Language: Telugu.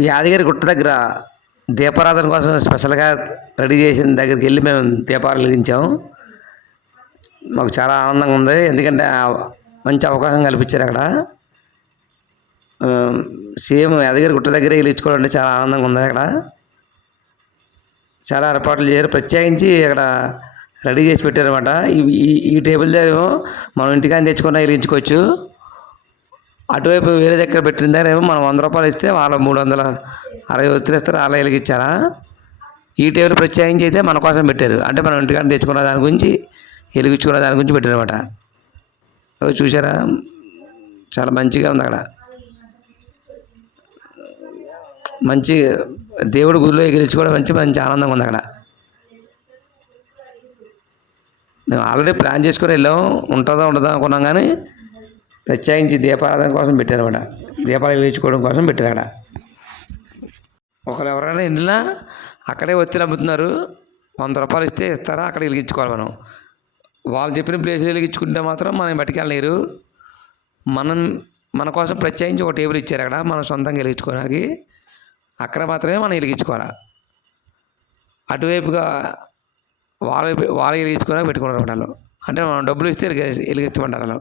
ఈ యాదగిరి గుట్ట దగ్గర దీపారాధన కోసం స్పెషల్గా రెడీ చేసిన దగ్గరికి వెళ్ళి మేము దీపాలు వెలిగించాము. మాకు చాలా ఆనందంగా ఉంది. ఎందుకంటే మంచి అవకాశం కల్పించారు అక్కడ. సేమ్ యాదగిరి గుట్ట దగ్గర వెలిగించుకోవడం అంటే చాలా ఆనందంగా ఉంది. అక్కడ చాలా ఏర్పాట్లు చేయరు. ప్రత్యేకించి అక్కడ రెడీ చేసి పెట్టారన్నమాట. ఈ టేబుల్ దగ్గర మనం ఇంటికాని తెచ్చుకున్న వెలిగించుకోవచ్చు. అటువైపు వేరే దగ్గర పెట్టిన దగ్గర ఏమో మనం 100 రూపాయలు ఇస్తే వాళ్ళు 360 ఒత్తులు ఇస్తారు. అలా వెలిగించారా. ఈ టేబుల్ ప్రత్యేకించి అయితే మన కోసం పెట్టారు. అంటే మనం ఇంటికాడ తెచ్చుకున్న దాని గురించి వెలిగించుకున్న దాని గురించి పెట్టారన్నమాట. చూసారా, చాలా మంచిగా ఉంది అక్కడ. మంచి దేవుడి గుడిలో ఎగిరించుకోవడం మంచి మంచి ఆనందంగా ఉంది అక్కడ. మేము ఆల్రెడీ ప్లాన్ చేసుకొని వెళ్ళాం, ఉంటుందో ఉండదో అనుకున్నాం. కానీ ప్రత్యేకించి దీపారాధన కోసం పెట్టారన్నమాట. దీపాలు వెలిగించుకోవడం కోసం పెట్టారు అక్కడ. ఒకరు ఎవరైనా వెళ్ళినా అక్కడే ఒత్తిడి అమ్ముతున్నారు. 100 రూపాయలు ఇస్తే ఇస్తారా, అక్కడ వెలిగించుకోవాలి. మనం వాళ్ళు చెప్పిన ప్లేస్లో వెలిగించుకుంటే మాత్రం మనం పట్టుకెళ్ళలేరు. మన కోసం ప్రత్యేకించి ఒక టేబుల్ ఇచ్చారు అక్కడ. మనం సొంతంగా వెలిగించుకోవడానికి అక్కడ మాత్రమే మనం వెలిగించుకోవాలి. అటువైపుగా వాళ్ళు వెలిగించుకోవడానికి పెట్టుకున్నారు వాళ్ళు. అంటే మనం డబ్బులు ఇస్తే వెలిగించమంటారు వాళ్ళు.